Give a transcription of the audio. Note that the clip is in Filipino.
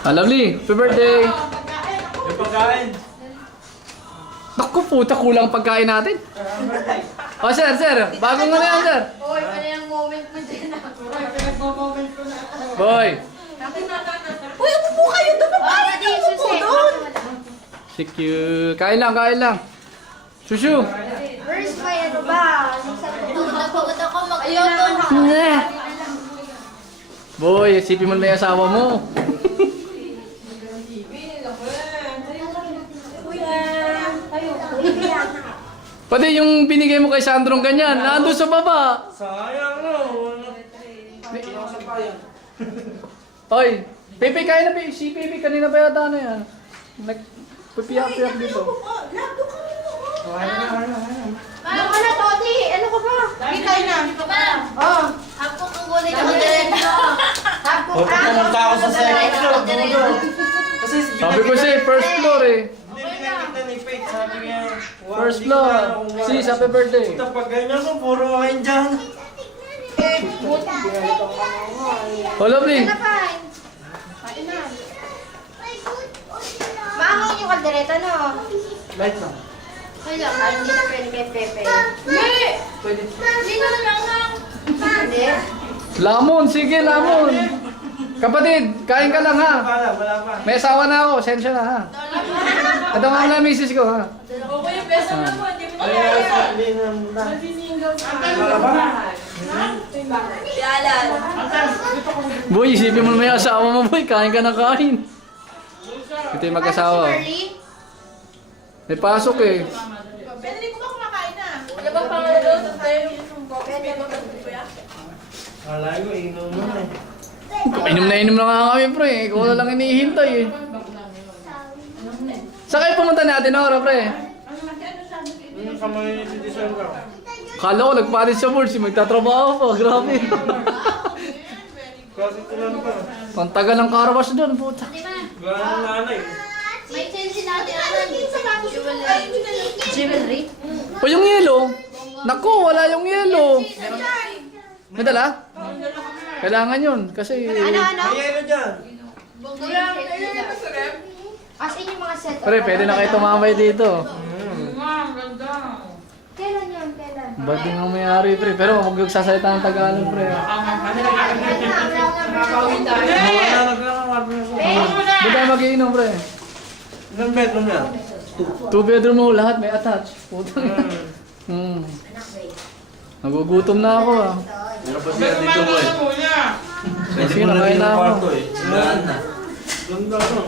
Ah, lovely. Happy birthday. Yung pagkain. Naku, puta, kulang pagkain natin. Oh, sir. Bagong ano yan, sir? Uy, ano yung moment mo dyan? Pinag-moment ko na. Boy. Uy, upo kayo doon! Bakit upo doon? Thank you. Kain lang. Shushu. Where's my ano ba? Napagod ako mag-ayoko. Boy, isipin mo na yung asawa mo. Pati yung binigay mo kay Sandrong ganyan, nandun sa baba. Sayang no. Oy, Pepe, kain na Pepe. Si Pepe kanina pa yata na yan. Nagpipiyak-piyak dito. Ano ka na, Toti? Ano ka ba? Kain na. Oh. Hapok ang gulay ka magdalito. Hapok Huwag pumunta ako sa second floor. Kasi Sabi ko siya, first floor eh. Hindi pinakita ni Faith. Sabi niya, wow, First hindi ko floor. alam kung Sis, happy birthday. Puta, pag ganyan ko, puro kain dyan. Oh, lovely. Ano pa? Kain na. Maangon yung kaldereta, no? Light lang. Kaya, hindi na pwede kay Pepe. Pwede. Hindi na lang. Hindi. Lamon, sige, lamon. Kapatid, kain ka lang ha. Wala pa. May asawa na ako, sensya na ha. Ito nga na misis ko ha. Okay, yung beso na mo, hindi mo na Ay, kaya. hindi na muna. Wala ba? Yalan. Boy, isipin mo na may asawa mo boy, kain ka na kain. Ito yung mag-asawa. Marley? May pasok eh. Pwede rin ko ba kumakain na? Ano ba pangalan doon? Tapos tayo yung coffee, may mga kuya. Wala ko, inom mo na eh. Inom na nga kami pre, ikaw na lang hinihintay eh. Saan kayo pumunta natin Nora pre? Yung kamay si December. Kala ko nagparis sa board, magtatrabaho pa, grabe. Kasi tulan ko. Pantagal ng karawas doon, puta. Gano'n ang nanay. May sensi natin jewelry. O yung yelo? Naku, wala yung yelo. May dala? Kailangan yun, kasi... Ano? May yelo dyan. As in yung mga set. Pre, pwede na kayo tumambay dito. Kailan yun? Kailan? Ba't di nga may-ari pre? Pero huwag magsasalita ng Tagalog pre. Wala nagkakawad mo. Doon tayo mag-iinom pre. Ilang bedroom yan? 2 bedroom mo, lahat may attach. Putang ina. Nagugutom na ako ah. Meron pa sila dito mo eh. Pwede Sige, mo na nakain rin na yung ako. kwarto eh. Ganda. Ganda no.